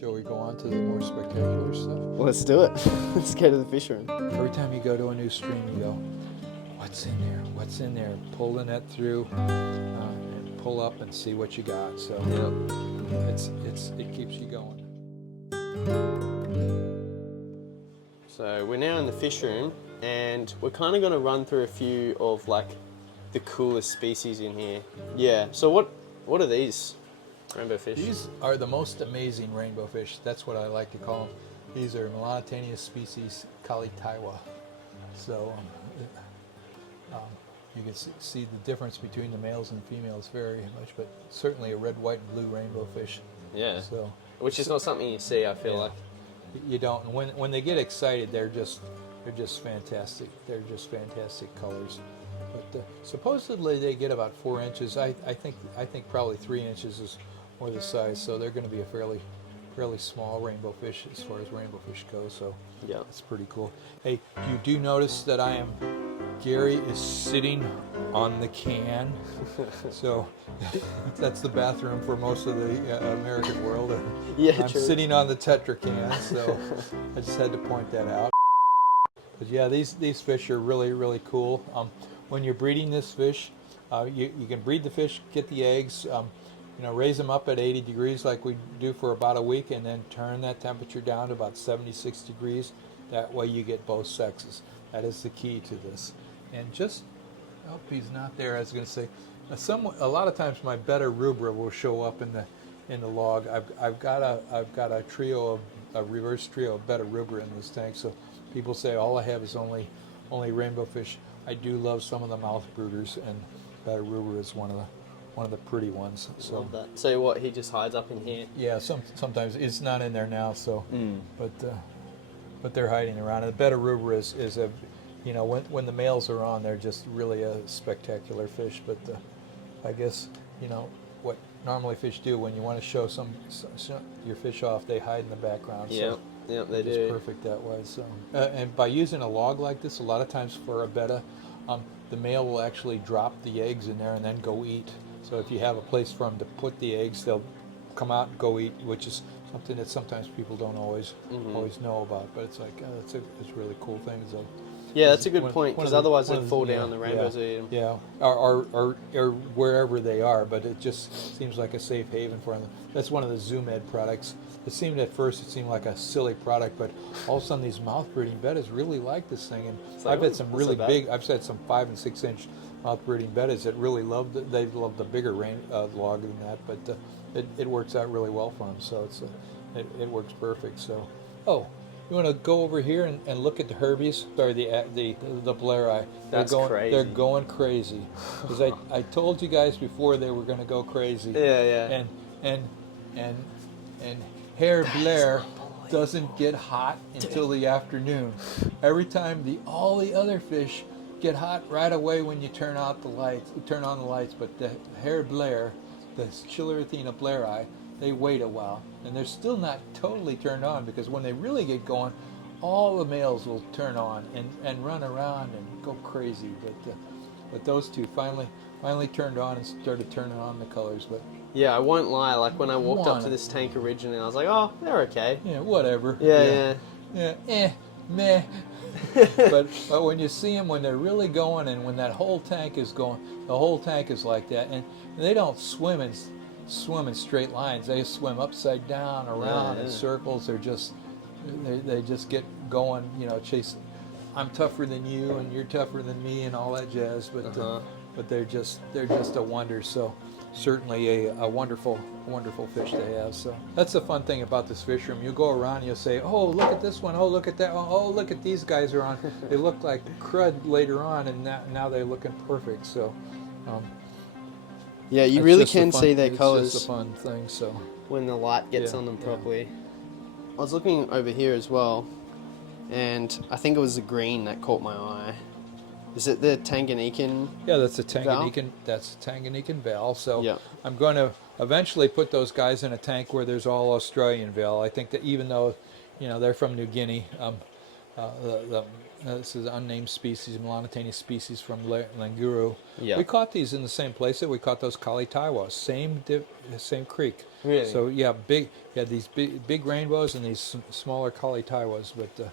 Shall we go on to the more spectacular stuff? Well, let's do it. Let's go to the fish room. Every time you go to a new stream, you go, what's in there? What's in there? Pull the net through and pull up and see what you got. So it keeps you going. So we're now in the fish room, and we're kind of going to run through a few of like the coolest species in here. Yeah. So what are these rainbow fish? These are the most amazing rainbow fish. That's what I like to call them. These are Melanotaenia species Chilatherina. So you can see the difference between the males and females very much, but certainly a red, white, and blue rainbow fish. Yeah. So which is not something you see, I feel like. You don't. And when they get excited, they're just fantastic. They're just fantastic colors. But supposedly they get about 4 inches. I think probably 3 inches is more the size. So they're going to be a fairly small rainbow fish as far as rainbow fish goes. So yeah, it's pretty cool. Hey, you do notice that Gary is sitting on the can. So that's the bathroom for most of the American world. Yeah, I'm true. sitting on the Tetra can, so I just had to point that out. But yeah, these fish are really, really cool. When you're breeding this fish, you can breed the fish, get the eggs, raise them up at 80 degrees like we do for about a week, and then turn that temperature down to about 76 degrees. That way you get both sexes. That is the key to this. And I hope he's not there. I was going to say, a lot of times my betta rubra will show up in the log. I've got a reverse trio of betta rubra in this tank. So people say all I have is only rainbow fish. I do love some of the mouth brooders, and betta rubra is one of the pretty ones. So love that. So what, he just hides up in here? Yeah, sometimes it's not in there now. So, but they're hiding around. And the betta rubra is a when the males are on, they're just really a spectacular fish. But I guess what normally fish do when you want to show your fish off, they hide in the background. Yeah, so they do. It's perfect that way. So and by using a log like this, a lot of times for a betta, the male will actually drop the eggs in there and then go eat. So if you have a place for them to put the eggs, they'll come out and go eat, which is something that sometimes people don't always know about. But it's like it's a really cool thing. So. Yeah, that's a good point, because otherwise they'd fall down, the rainbows would eat them. Yeah, or wherever they are, but it just seems like a safe haven for them. That's one of the Unnamed products. At first it seemed like a silly product, but all of a sudden these mouth breeding bettas really like this thing. And I've had some really big, I've had some 5 and 6 inch mouth breeding bettas that really loved it. They love the bigger log than that, but it works out really well for them. So it works perfect. So, you want to go over here and look at the herbies, or the blairi. That's crazy. They're going crazy. Because I told you guys before they were going to go crazy. Yeah. And Herr Blair doesn't get hot until the afternoon. Every time all the other fish get hot right away when you turn on the lights. But the Herr Blair, the Chilatherina blairi, they wait a while, and they're still not totally turned on, because when they really get going, all the males will turn on and run around and go crazy. But those two finally turned on and started turning on the colors. But yeah, I won't lie. Like when I walked up to this tank originally, I was like, oh, they're okay. Yeah, whatever. Yeah. Meh. but when you see them, when they're really going, and when that whole tank is going, the whole tank is like that, and they don't swim in straight lines. They swim upside down, around in circles. They just get going, chasing. I'm tougher than you, and you're tougher than me, and all that jazz. But they're just a wonder. So certainly a wonderful fish to have. So that's the fun thing about this fish room. You go around, you'll say, oh, look at this one. Oh, look at that one. Oh, look at these guys are on. They look like crud later on, and now they're looking perfect. So. Yeah, you really can see their colors. It's just a fun thing. So when the light gets on them properly. I was looking over here as well, and I think it was the green that caught my eye. Is it the Tanganyikan? Yeah, that's a Tanganyikan. That's a Tanganyikan val. So yeah. I'm going to eventually put those guys in a tank where there's all Australian val. I think that even though, they're from New Guinea, This is an unnamed species, Melanotaenia species from Lange. Yeah. We caught these in the same place that we caught those Chilatherina, same creek. Really? So yeah, these big rainbows and these smaller Chilatherina. But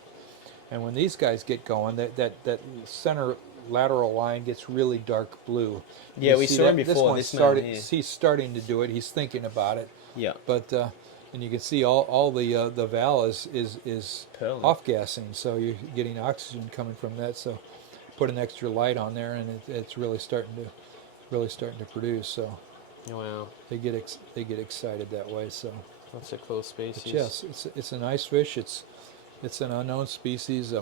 and when these guys get going, that center lateral line gets really dark blue. Yeah, You we see saw that? him before. One This man started. here. He's starting to do it. He's thinking about it. Yeah. But and you can see all the val is Pearly. off gassing, so you're getting oxygen coming from that. So put an extra light on there, and it's really starting to produce. So Wow. they get excited that way. So That's a cool species. but yes, it's a nice fish. It's an unknown species.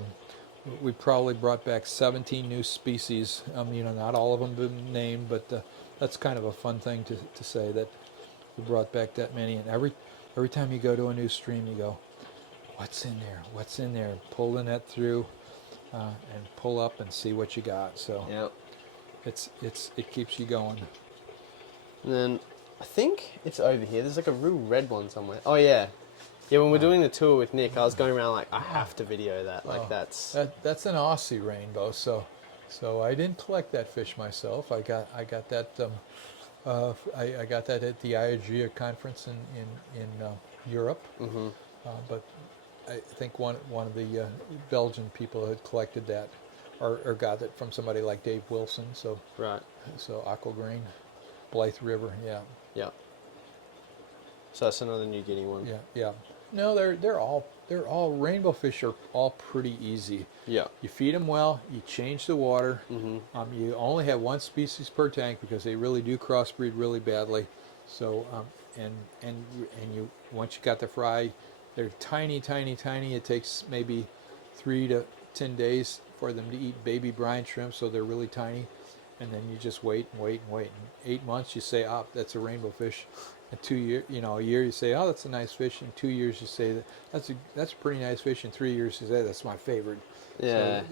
We probably brought back 17 new species. Not all of them been named, but that's kind of a fun thing to say that we brought back that many. And every time you go to a new stream, you go, "What's in there? What's in there?" Pull the net through, and pull up and see what you got. So Yeah. it keeps you going. And then I think it's over here. There's like a real red one somewhere. Oh yeah. Yeah, when we're doing the tour with Nick, I was going around like, I have to video that. Like that's That's an Aussie rainbow. So I didn't collect that fish myself. I got that. I got that at the IAGA conference in Europe. Mm-hmm. But I think one of the Belgian people had collected that, or got it from somebody like Dave Wilson. So Right. Aqua Green, Blythe River. Yeah. Yeah. So that's another New Guinea one. Yeah. No, they're all rainbow fish are all pretty easy. Yeah. You feed them well. You change the water. Mm-hmm. You only have one species per tank because they really do crossbreed really badly. So and you once you got the fry, they're tiny. It takes maybe 3 to 10 days for them to eat baby brine shrimp, so they're really tiny. And then you just wait. In 8 months, you say, "Oh, that's a rainbow fish." In 2 years, a year, you say, "Oh, that's a nice fish." In 2 years, you say, that's a pretty nice fish." In 3 years, you say, "That's my favorite." Yeah. So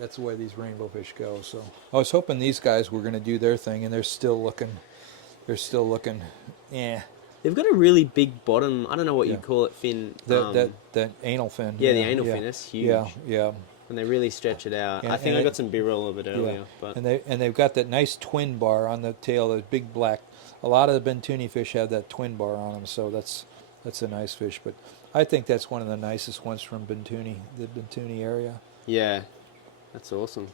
that's the way these rainbow fish go. So I was hoping these guys were going to do their thing, and they're still looking. Yeah. They've got a really big bottom. I don't know what Yeah. you'd call it, fin. That anal fin. Yeah, the anal fin. That's huge. Yeah. And they really stretch it out. And- I think and I it- got some B-roll of it earlier. Yeah. But And they've got that nice twin bar on the tail, the big black. A lot of the Bentuni fish have that twin bar on them, so that's a nice fish. But I think that's one of the nicest ones from the Bentuni area. yeah, that's awesome.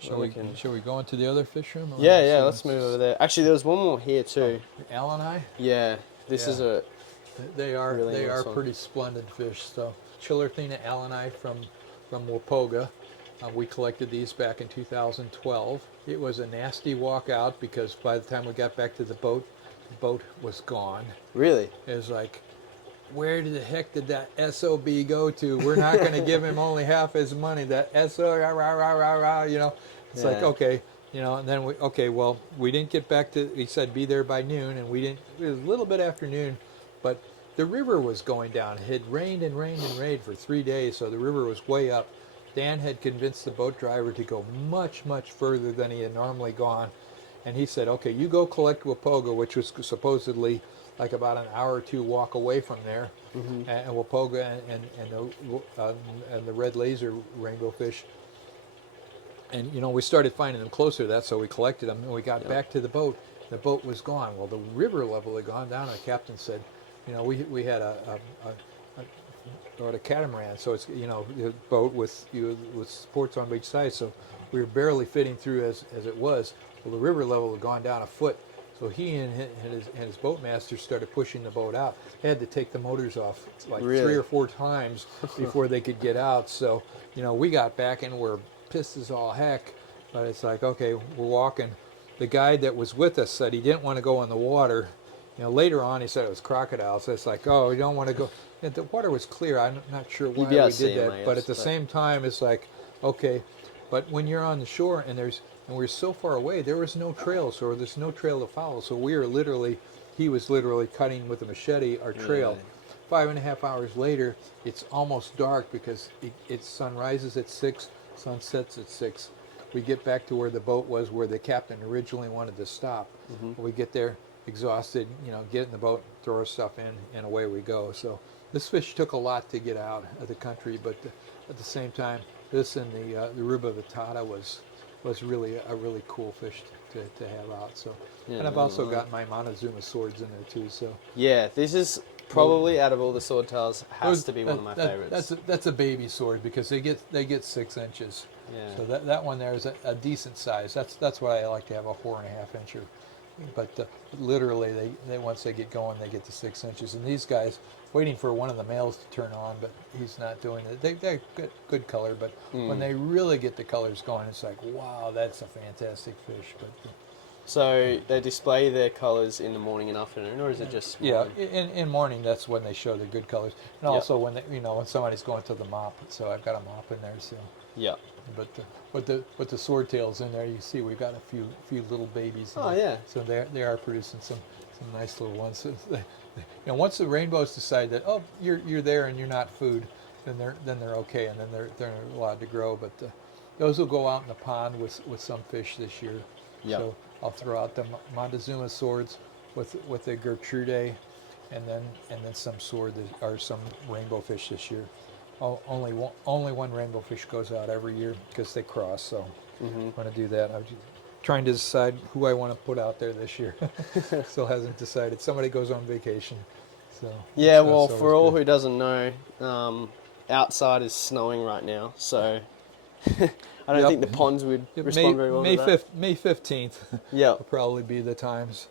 Shall Well, we go into the other fish room? Yeah, let's move over there. Actually, there was one more here too. Alani? Yeah, this is a They are Really nice one. pretty splendid fish. So Chilatherina alani from Wapoga. We collected these back in 2012. It was a nasty walk out because by the time we got back to the boat was gone. really. It was like, where the heck did that SOB go to? We're not going to give him only half his money. That SO, It's like, Yeah. okay, and then we didn't get back to, he said be there by noon, and we didn't, it was a little bit after noon, but the river was going down. It had rained for 3 days, so the river was way up. Dan had convinced the boat driver to go much, much further than he had normally gone. And he said, okay, you go collect Wapoga, which was supposedly like about an hour or two walk away from there. Mm-hmm. And Wapoga and the red laser rainbow fish. And, we started finding them closer to that, so we collected them. And we got back to the boat. The boat was gone. Well, the river level had gone down. And the captain said, we had a catamaran, so it's a boat with supports on each side, so we were barely fitting through as it was. Well, the river level had gone down a foot, so he and his boatmaster started pushing the boat out. They had to take the motors off like Really? 3 or 4 times before they could get out. So we got back and we're pissed as all heck, but it's like, okay, we're walking. The guide that was with us said he didn't want to go in the water. Later on, he said it was crocodiles. So it's like, oh, we don't want to go. And the water was clear. I'm not sure why we did that. But at the same time, it's like, okay. But when you're on the shore and we're so far away, there was no trail. So there's no trail to follow. So he was literally cutting with a machete our trail. Really? 5.5 hours later, it's almost dark because sun rises at 6, sun sets at 6. We get back to where the boat was, where the captain originally wanted to stop. Mm-hmm. We get there. exhausted, get in the boat, throw our stuff in, and away we go. So this fish took a lot to get out of the country, but at the same time, this and the ruba vittata was really a really cool fish to have out. So, Yeah, and I've also got my Montezuma swords in there too. So yeah, this is probably out of all the Swordtails has to be one of my favorites. That's a baby sword because they get 6 inches. Yeah. So that one there is a decent size. That's why I like to have a 4.5 incher. But literally, they once they get going, they get to 6 inches. And these guys waiting for one of the males to turn on, but he's not doing it. They're good color, but when they really get the colors going, it's like, wow, that's a fantastic fish. But so they display their colours in the morning and afternoon, or is it just yeah, morning? in morning that's when they show their good colors, and also when when somebody's going to the mop. So I've got a mop in there. So Yeah. but with the swordtails in there, you see we've got a few little babies. Oh, yeah. So they are producing some nice little ones. So once the rainbows decide that you're there and you're not food, then they're okay, and then they're allowed to grow. But those will go out in the pond with some fish this year. Yeah. So I'll throw out the Montezuma swords with the Gertrude, and then some sword or some rainbow fish this year. Only one rainbow fish goes out every year because they cross. So I'm going to do that. I'm just trying to decide who I want to put out there this year. Still hasn't decided. Somebody goes on vacation. So Yeah, well, that's for all good. who doesn't know, outside is snowing right now, so I don't Yep. think the ponds would respond very well to that. May 15th Yeah. will probably be the times.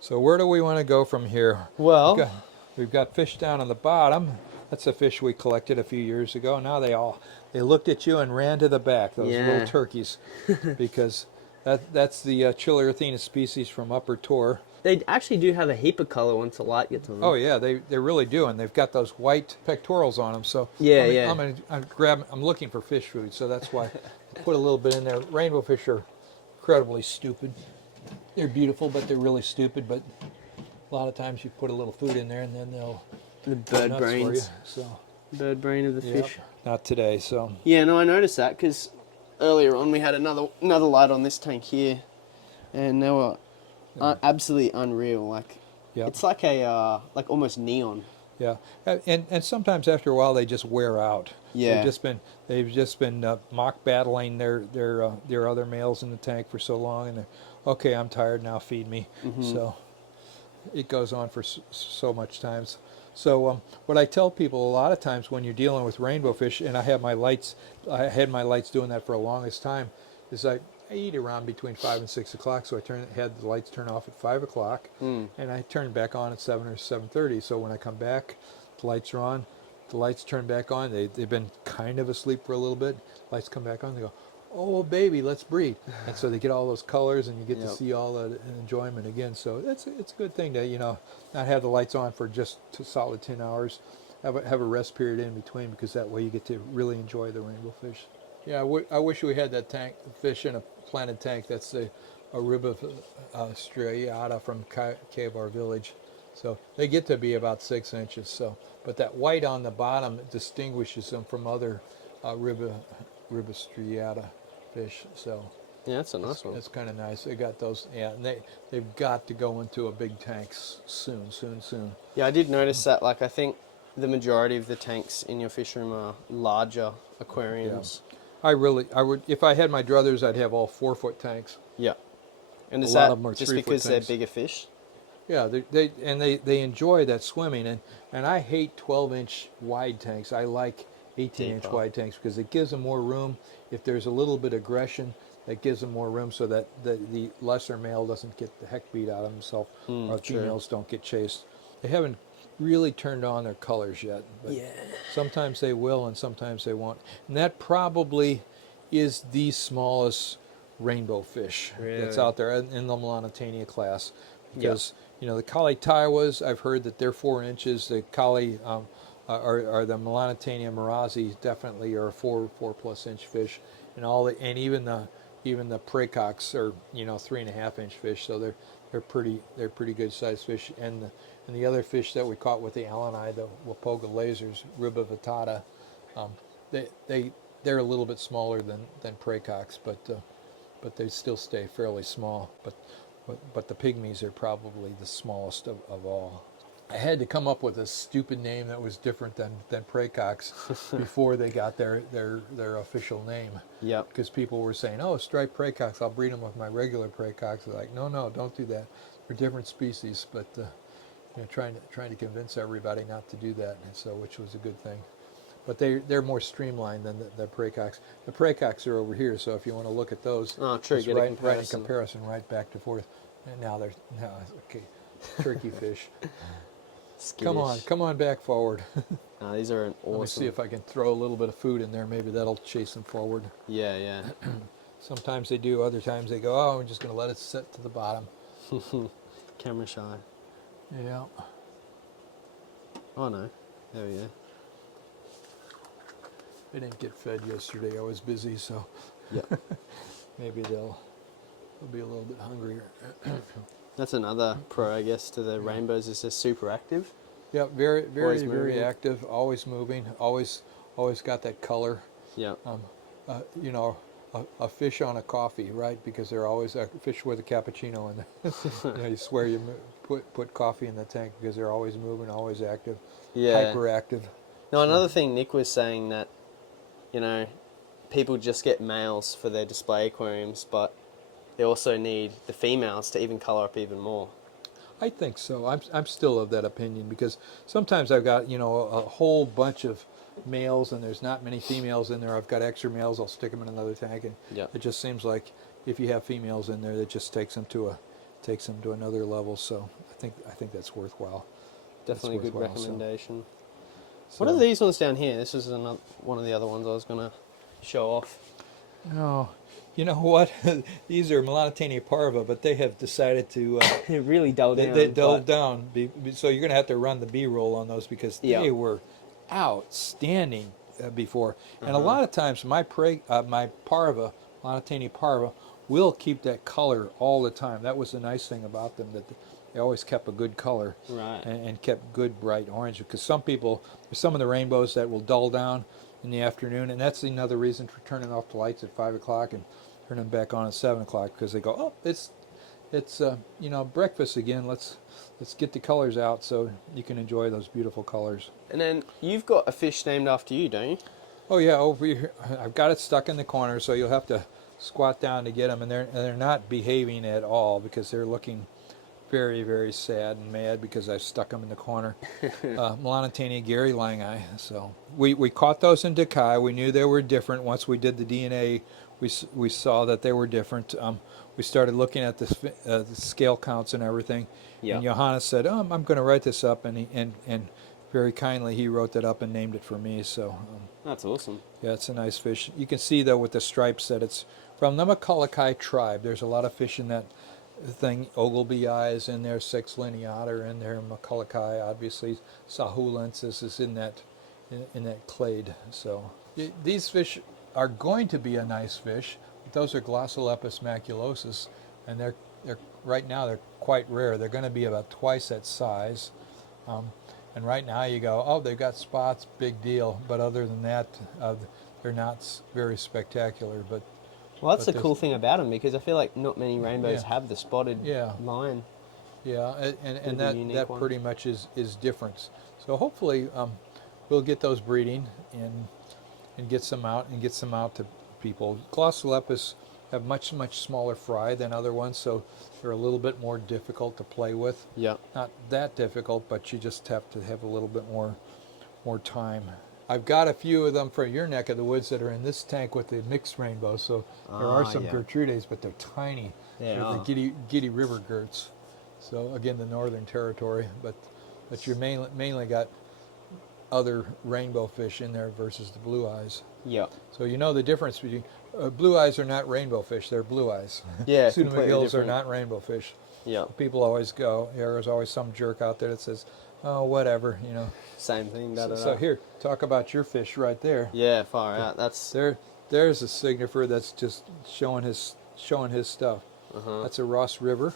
So where do we want to go from here? Well, We've got fish down on the bottom. That's a fish we collected a few years ago. Now they looked at you and ran to the back, those little turkeys, because that's the Chilatherina species from Upper Tor. they actually do have a heap of colour once the light gets on them. Oh yeah, they really do, and they've got those white pectorals on them. So Yeah, I'm looking for fish food, so that's why I put a little bit in there. Rainbow fish are incredibly stupid. They're beautiful, but they're really stupid. But a lot of times you put a little food in there, and then they'll The go bird nuts for you. brains. So Bird brain of the yep, fish. not today. So Yeah, no, I noticed that because earlier on we had another light on this tank here, and they were absolutely unreal. Like Yep. it's like a like almost neon. yeah, and sometimes after a while they just wear out. Yeah. They've just been mock battling their other males in the tank for so long, and they're okay. I'm tired now. Feed me. So it goes on for so much times. So what I tell people a lot of times when you're dealing with rainbow fish, and I had my lights doing that for the longest time, is I eat around between 5 and 6 o'clock, so I had the lights turn off at 5 o'clock, and I turn back on at 7 or 7:30. So when I come back, the lights are on, the lights turn back on. They've been kind of asleep for a little bit. Lights come back on, they go, oh baby, let's breed. And so they get all those colors, and you get to see all that enjoyment again. So it's a good thing to not have the lights on for just a solid 10 hours. Have a rest period in between, because that way you get to really enjoy the rainbow fish. Yeah, I wish we had that fish in a planted tank. That's a Ruba striata from Kavar village. So they get to be about 6 inches. So, but that white on the bottom distinguishes them from other Ruba striata fish. So Yeah, that's a nice one. that's kind of nice. They got those, and they've got to go into a big tank soon. Yeah, I did notice that. Like, I think the majority of the tanks in your fish room are larger aquariums. I would, if I had my druthers, I'd have all 4-foot tanks. Yeah. And is A lot that of them are just 3-foot because they're tanks. bigger fish? Yeah, they enjoy that swimming, and I hate 12-inch wide tanks. I like 18-inch Deeper. wide tanks because it gives them more room. If there's a little bit of aggression, that gives them more room so that the lesser male doesn't get the heck beat out of himself, or true. females don't get chased. They haven't really turned on their colors yet, but sometimes they will and sometimes they won't. And that probably is the smallest rainbow fish that's Really? out there in the Melanotaenia class, because the Kali Taiwas, I've heard that they're 4 inches. The Kali are the Melanotaenia marazi definitely are a 4+ inch fish, and even the praecox are 3.5 inch fish. So they're pretty good sized fish. And the other fish that we caught with the Alani, the Wapoga lasers, Ruba vittata, they're a little bit smaller than praecox, but they still stay fairly small. But but the pygmies are probably the smallest of all. I had to come up with a stupid name that was different than praycocks before they got their official name. Yep. Because people were saying, "Oh, striped praycocks, I'll breed them with my regular praycocks." They're like, "No, don't do that. They're different species." But trying to convince everybody not to do that, and so which was a good thing. But they're more streamlined than the praycocks. The praycocks are over here, so if you want to look at those, Oh, true. it's Get a right in comparison. comparison, right back to forth. And now okay, turkey fish. Skittish. Come on back forward. These are an awesome. Let me see if I can throw a little bit of food in there. Maybe that'll chase them forward. Yeah. Sometimes they do. Other times they go, "Oh, I'm just going to let it sit to the bottom." Camera shy. Yeah. Oh no. There we go. They didn't get fed yesterday. I was busy, so Yep. maybe they'll be a little bit hungrier. That's another pro, I guess, to the rainbows is they're super active. Yeah, very Always very moving. active. Always moving. Always got that color. Yeah. You know, a fish on a coffee, right? Because they're always a fish with a cappuccino in there. You swear you put coffee in the tank because they're always moving, always active, Yeah. hyperactive. Now, another thing, Nick was saying that, people just get males for their display aquariums, but they also need the females to even colour up even more. I think so. I'm still of that opinion because sometimes I've got a whole bunch of males and there's not many females in there. I've got extra males. I'll stick them in another tank, and it just seems like if you have females in there, that just takes them to another level. So I think that's worthwhile. Definitely a good worthwhile, recommendation. So. What are these ones down here? This is one of the other ones I was going to show off. No, you know what? These are Melanotaenia parva, but they have decided to really dull down. They dulled down. So you're going to have to run the B-roll on those because they were outstanding before. And a lot of times my parva, Melanotaenia parva, will keep that color all the time. That was the nice thing about them, that they always kept a good color, right, and kept good bright orange. Because some of the rainbows that will dull down in the afternoon, and that's another reason for turning off the lights at 5 o'clock and turning them back on at 7 o'clock, because they go, "Oh, it's breakfast again. Let's get the colors out so you can enjoy those beautiful colors." And then you've got a fish named after you, don't you? Oh yeah, over here I've got it stuck in the corner, so you'll have to squat down to get them, and they're not behaving at all because they're looking very, very sad and mad because I've stuck them in the corner. Melanotaenia garylangi. So we caught those in Decay. We knew they were different. Once we did the DNA, we saw that they were different. We started looking at the scale counts and everything. Yeah. And Johannes said, "Oh, I'm going to write this up," and very kindly he wrote that up and named it for me. So that's awesome. Yeah, it's a nice fish. You can see though with the stripes that it's from the Maculacae tribe. There's a lot of fish in that thing. Ogilvii is in there, Sex lineata in there, Maculacae, obviously, Sahulensis is in that clade. So these fish are going to be a nice fish. But those are Glossolepis maculosus, and they're right now they're quite rare. They're going to be about twice that size. And right now you go, "Oh, they've got spots, big deal." But other than that, they're not very spectacular. But well, that's the cool thing about them, because I feel like not many rainbows have the spotted line. Yeah, and that one. pretty much is different. So hopefully we'll get those breeding and get some out to people. Glossolepis have much smaller fry than other ones, so they're a little bit more difficult to play with. Yeah. Not that difficult, but you just have to have a little bit more time. I've got a few of them from your neck of the woods that are in this tank with the mixed rainbow, so there are some Gertrudes, but they're tiny. They're the Giddy River Gerts. So again, the Northern Territory, but you mainly got other rainbow fish in there versus the blue eyes. Yeah. So you know the difference between blue eyes are not rainbow fish; they're blue eyes. Yeah, Pseudomagills are not rainbow fish. Yeah. People always go. There's always some jerk out there that says, "Oh, whatever," Same thing. So here, talk about your fish right there. Yeah, far out. That's there's a signifer that's just showing his stuff. That's a Ross River,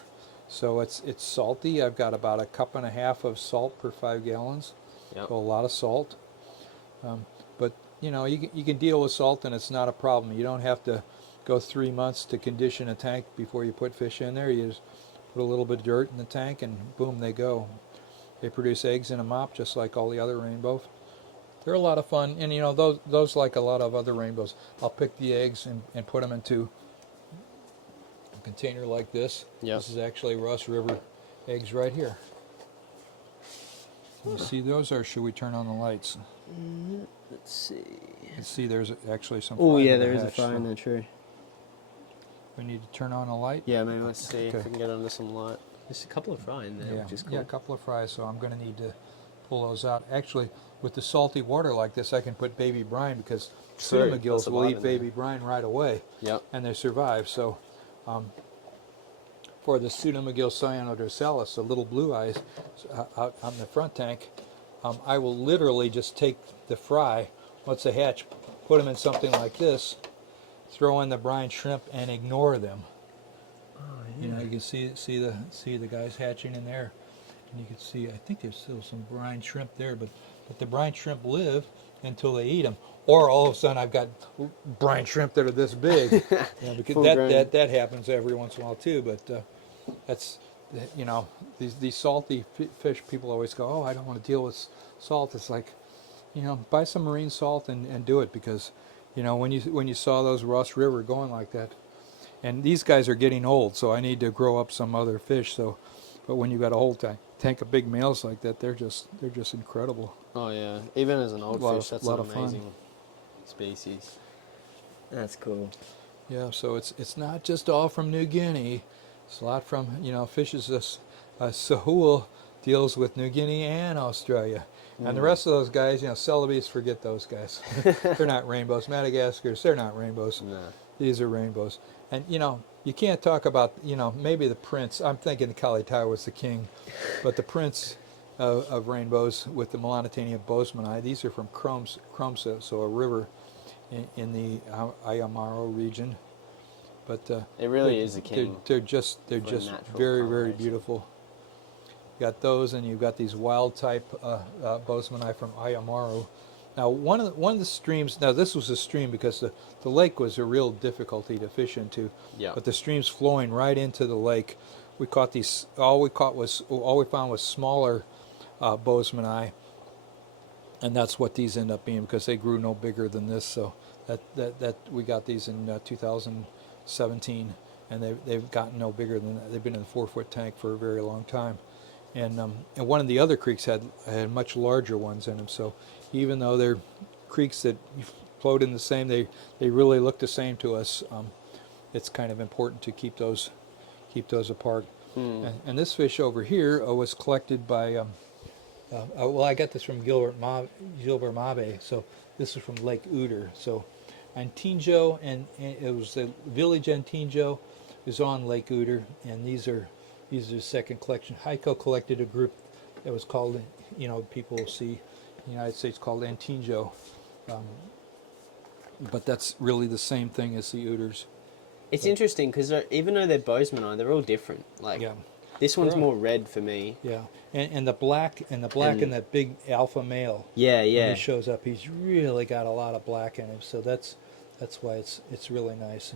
so it's salty. I've got about 1.5 cups of salt per 5 gallons. Yep. So a lot of salt. But you can deal with salt and it's not a problem. You don't have to go 3 months to condition a tank before you put fish in there. You just put a little bit of dirt in the tank, and boom, they go. They produce eggs in a mop just like all the other rainbows. They're a lot of fun, and you know, those like a lot of other rainbows, I'll pick the eggs and put them into a container like this. Yep. This is actually Ross River eggs right here. Can you see those, or should we turn on the lights? Let's see. You can see there's actually some Oh fry yeah, that there is a hatched, fire in so there, true. we need to turn on a light. Yeah, maybe let's see if Okay. we can get under some light. There's a couple of fry in there, Yeah, which is cool. yeah, a couple of fries, so I'm going to need to pull those out. Actually, with the salty water like this, I can put baby brine, because True, pseudomygills they'll will survive eat in there. baby brine right away, Yep. and they survive. So for the pseudomygill cyanodorsalis, the little blue eyes out on the front tank, I will literally just take the fry, once they hatch, put them in something like this, throw in the brine shrimp, and ignore them. You know, you can see the guys hatching in there, and you can see, I think there's still some brine shrimp there, but the brine shrimp live until they eat them, or all of a sudden I've got brine shrimp that are this big. Because Full grown. that happens every once in a while too. But that's, you know, these salty fish, people always go, oh, I don't want to deal with salt. It's like, you know, buy some marine salt and do it, because, you know, when you saw those Ross River going like that. And these guys are getting old, so I need to grow up some other fish. So, but when you got a whole tank of big males like that, they're just incredible. Oh yeah, even as an old Lot fish, of- that's lot an of fun. amazing species. That's cool. Yeah, so it's not just all from New Guinea. It's a lot from, you know, fishes. Sahul deals with New Guinea and Australia, and the rest of those guys, you know, Celebes, forget those guys. They're not rainbows. Madagascars, they're not rainbows. No. These are rainbows. And, you know, you can't talk about, you know, maybe the prince. I'm thinking the Chilatherina was the king, but the prince of rainbows with the Melanotaenia Bosemani, these are from Kromsa, so a river in the Ayamaro region. But It really is the king. They're just natural very coloration. beautiful. You got those, and you've got these wild type Bosemani from Ayamaro. Now, one of the streams. Now, this was a stream because the lake was a real difficulty to fish into. Yeah. But the stream's flowing right into the lake. We caught these. All we found was smaller Bosemani, and that's what these end up being, because they grew no bigger than this. So that we got these in 2017, and they've gotten no bigger than that. They've been in the 4-foot tank for a very long time. And one of the other creeks had much larger ones in them. So even though they're creeks that flowed in the same, they really look the same to us. It's kind of important to keep those apart. And this fish over here was collected by. Well, I got this from Gilbert Mabe. So this is from Lake Uter. So Antinjo, and it was the village Antinjo is on Lake Uter, and these are the second collection. Heiko collected a group that was called, you know, people will see in the United States, called Antinjo. But that's really the same thing as the Uters. It's interesting because even though they're Bosemani, they're all different. Like Yeah. this one's Sure. more red for me. Yeah, and the black and that big alpha male. Yeah, When yeah. he shows up, he's really got a lot of black in him. So that's why it's really nice.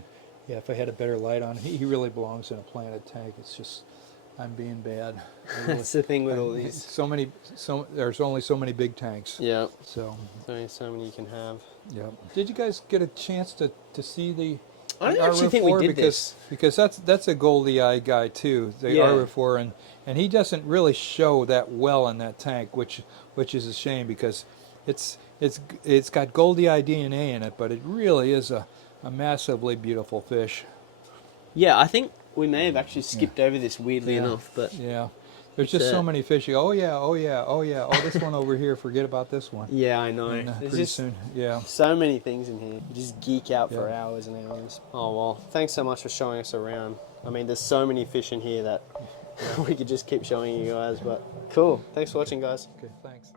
Yeah, if I had a better light on, he really belongs in a planted tank. It's just, I'm being bad. That's the thing with all these. There's only so many big tanks. Yeah. So, There's only so many you can have. yeah. Did you guys get a chance to see the? I don't the actually think we R4? did this. Because that's a Goldie Eye guy too, the Yeah. R4, and he doesn't really show that well in that tank, which is a shame, because it's got Goldie Eye DNA in it, but it really is a massively beautiful fish. Yeah, I think we may have actually skipped over this weirdly enough, but Yeah. There's just so many fish. You go, oh yeah, this one over here, forget about this one. yeah, I know. And, There's pretty just soon, yeah. so many things in here. You just geek out for Yeah. hours and hours. Oh well, thanks so much for showing us around. I mean, there's so many fish in here that we could just keep showing you guys, but cool. Thanks for watching, guys. Okay, thanks.